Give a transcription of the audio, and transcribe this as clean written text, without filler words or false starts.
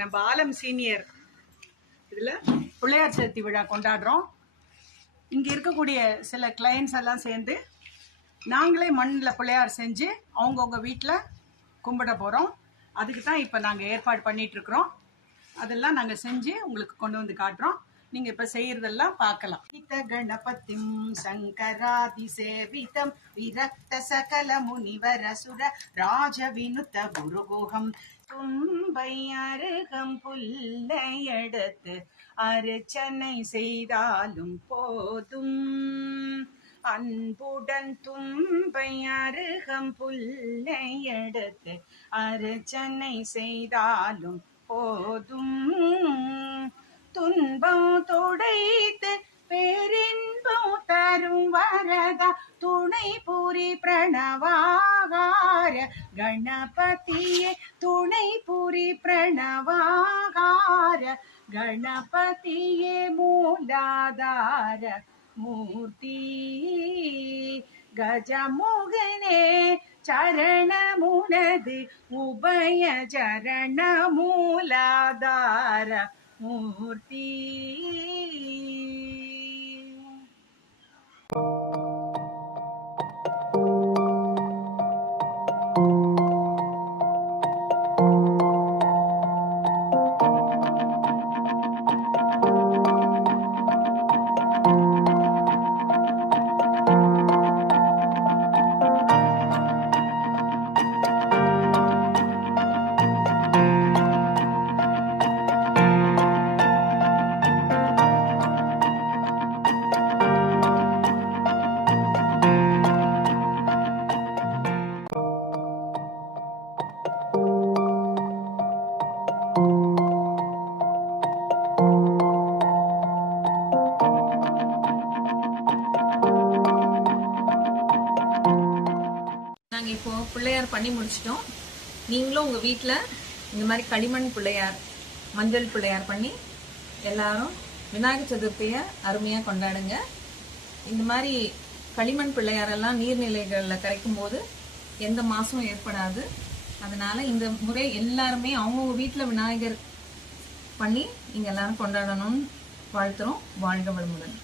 நம்ம ஆலம் சீனியர் இதில் பிள்ளையார் சதுர்த்தி விழா கொண்டாடுறோம். இங்கே இருக்கக்கூடிய சில கிளைண்ட்ஸ் எல்லாம் சேர்ந்து நாங்களே மண்ணில் பிள்ளையார் செஞ்சு அவங்கவுங்க வீட்டில் கும்பிட போகிறோம். அதுக்கு தான் இப்போ நாங்கள் ஏற்பாடு பண்ணிகிட்ருக்குறோம். அதெல்லாம் நாங்கள் செஞ்சு உங்களுக்கு கொண்டு வந்து காட்டுறோம். நீங்கள் இப்போ செய்கிறதெல்லாம் பார்க்கலாம். கணபதிம் சங்கராதி சேவிதம் விரக்த சகல முனிவரசுர ராஜ வினுத்த குருகுகம் தும்பை அருகம் புல்லை எடுத்து அர்ச்சனை செய்தாலும் போதும். அன்புடன் தும்பை அருகம் புல்லை எடுத்து அர்ச்சனை செய்தாலும் போதும். துன்பம் துடைத்து பேரின்பம் தரும் வரதா துணை புரி பிரணவாகார கணபதியே துணை புரி பிரணவாகார கணபதியே மூலாதார மூர்த்தி கஜமுகனே சரணமுனது உபய சரண மூலாதார மூர்த்தி. நாங்கள் இப்போது பிள்ளையார் பண்ணி முடிச்சிட்டோம். நீங்களும் உங்கள் வீட்டில் இந்த மாதிரி களிமண் பிள்ளையார், மஞ்சள் பிள்ளையார் பண்ணி எல்லாரும் விநாயகர் சதுர்த்தியை அருமையாக கொண்டாடுங்க. இந்த மாதிரி களிமண் பிள்ளையாரெல்லாம் நீர்நிலைகளில் கரைக்கும் போது எந்த மாசும் ஏற்படாது. அதனால் இந்த முறை எல்லாருமே அவங்கவுங்க வீட்டில் விநாயகர் பண்ணி நீங்கள் எல்லாரும் கொண்டாடணும்னு வாழ்த்துறோம். வாழ்க வளமுடன்.